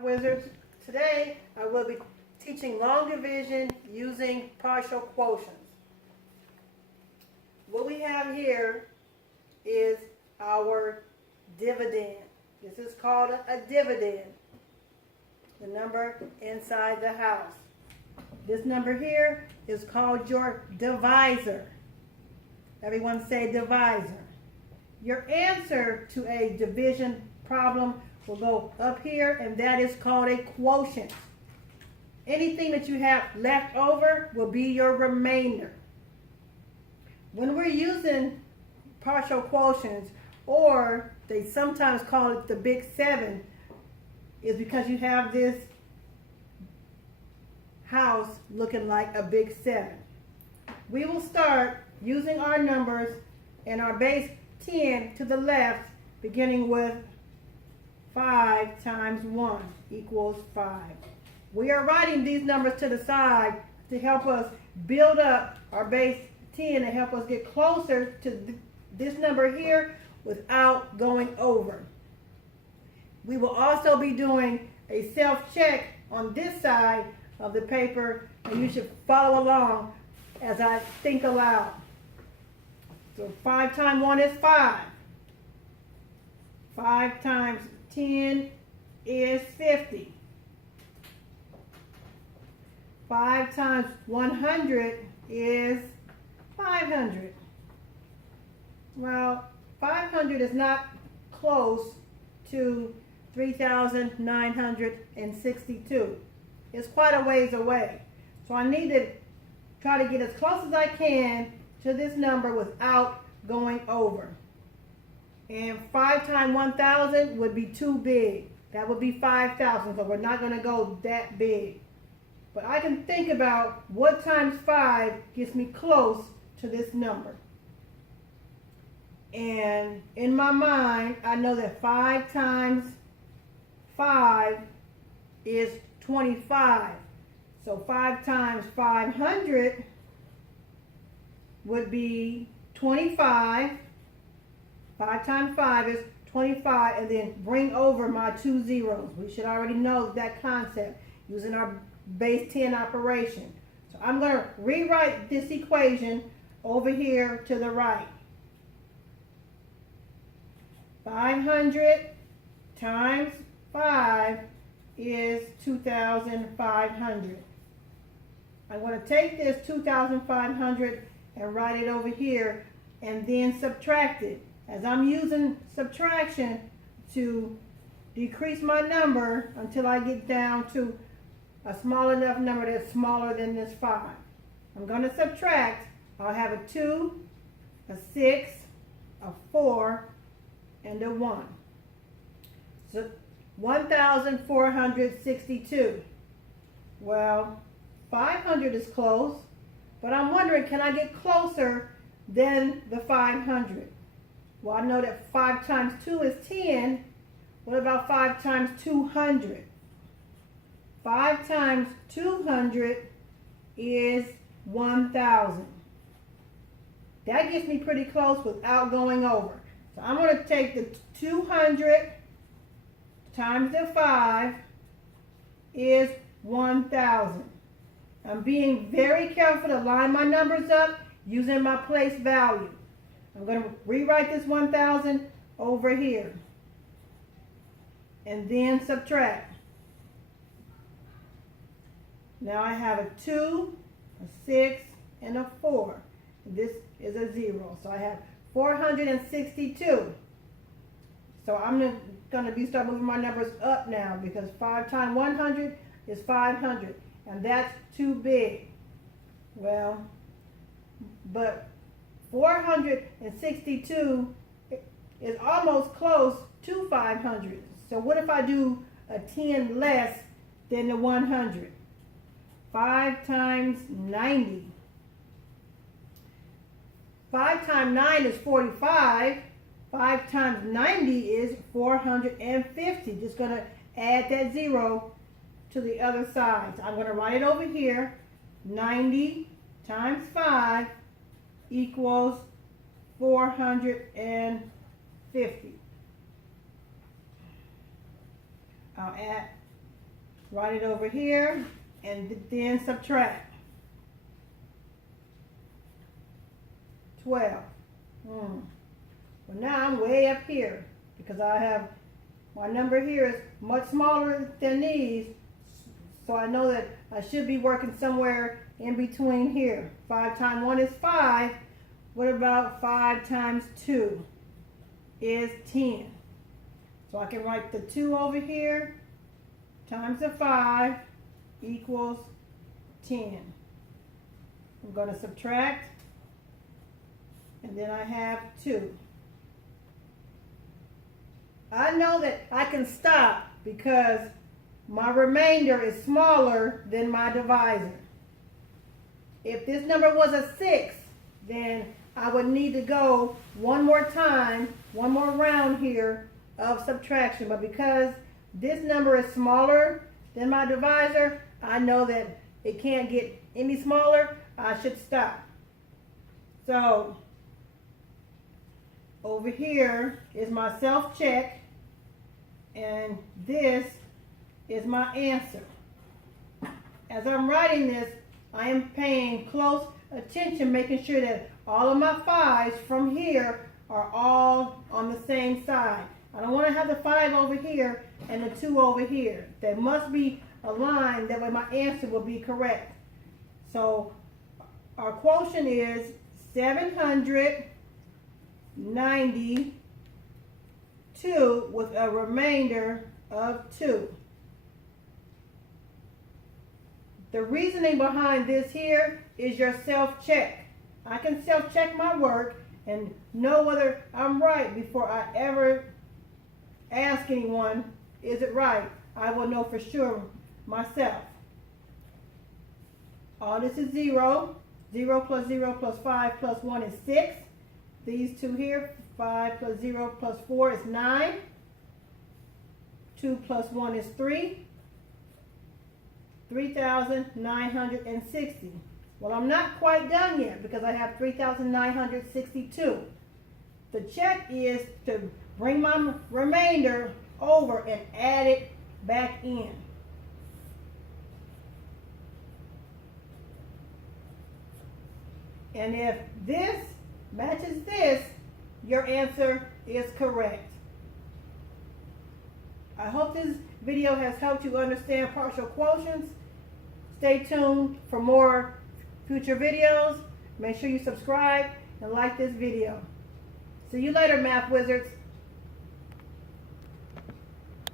Wizards. Today I will be teaching long division using partial quotients. What we have here is our dividend. This is called a dividend, the number inside the house. This number here is called your divisor. Everyone say divisor. Your answer to a division problem will go up here, and that is called a quotient. Anything that you have left over will be your remainder. When we're using partial quotients, or they sometimes call it the big seven, is because you have this house looking like a big seven. We will start using our numbers and our base 10 to the left, beginning with 5 times 1 equals 5. We are writing these numbers to the side to help us build up our base 10 and help us get closer to this number here without going over. We will also be doing a self-check on this side of the paper, and you should follow along as I think aloud. So 5 times 1 is 5. 5 times 10 is 50. 5 times 100 is 500. Well, 500 is not close to 3,962. It's quite a ways away. So I need to try to get as close as I can to this number without going over. And 5 times 1,000 would be too big. That would be 5,000, so we're not going to go that big. But I can think about what times 5 gets me close to this number. And in my mind, I know that 5 times 5 is 25. So 5 times 500 would be 25. 5 times 5 is 25, and then bring over my 2 zeros. We should already know that concept using our base 10 operation. So I'm going to rewrite this equation over here to the right. 500 times 5 is 2,500. I'm going to take this 2,500 and write it over here and then subtract it. As I'm using subtraction to decrease my number until I get down to a small enough number that's smaller than this 5. I'm going to subtract. I'll have a 2, a 6, a 4, and a 1. So 1,462. Well, 500 is close, but I'm wondering, can I get closer than the 500? Well, I know that 5 times 2 is 10. What about 5 times 200? 5 times 200 is 1,000. That gets me pretty close without going over. So I'm going to take the 200 times the 5 is 1,000. I'm being very careful to line my numbers up using my place value. I'm going to rewrite this 1,000 over here and then subtract. Now I have a 2, a 6, and a 4. This is a 0. So I have 462. So I'm going to start moving my numbers up now, because 5 times 100 is 500. And that's too big. Well, but 462 is almost close to 500. So what if I do a 10 less than the 100? 5 times 90. 5 times 9 is 45. 5 times 90 is 450. Just going to add that 0 to the other side. So I'm going to write it over here. 90 times 5 equals 450. I'll add Write it over here and then subtract. 12. Well, now I'm way up here because I have, my number here is much smaller than these, so I know that I should be working somewhere in between here. 5 times 1 is 5. What about 5 times 2 is 10. So I can write the 2 over here times the 5 equals 10. I'm going to subtract, and then I have 2. I know that I can stop because my remainder is smaller than my divisor. If this number was a 6, then I would need to go one more time, one more round here of subtraction. But because this number is smaller than my divisor, I know that it can't get any smaller. I should stop. So over here is my self-check, and this is my answer. As I'm writing this, I am paying close attention, making sure that all of my 5s from here are all on the same side. I don't want to have the 5 over here and the 2 over here. They must be aligned, that way my answer will be correct. So our quotient is 792 with a remainder of 2. The reasoning behind this here is your self-check. I can self-check my work and know whether I'm right before I ever ask anyone, is it right? I will know for sure myself. All this is 0. 0 plus 0 plus 5 plus 1 is 6. These two here, 5 plus 0 plus 4 is 9. 2 plus 1 is 3. 3,960. Well, I'm not quite done yet because I have 3,962. The check is to bring my remainder over and add it back in. And if this matches this, your answer is correct. I hope this video has helped you understand partial quotients. Stay tuned for more future videos. Make sure you subscribe and like this video. See you later, Math Wizards.